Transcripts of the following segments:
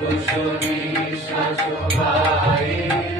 কুশলী শোভায়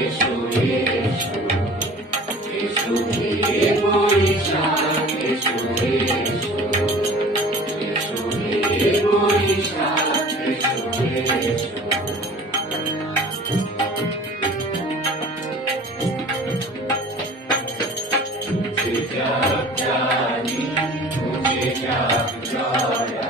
এসো এসো এসো হে মহিষাক এসো এসো এসো হে মহিষাক এসো এসো Yeah.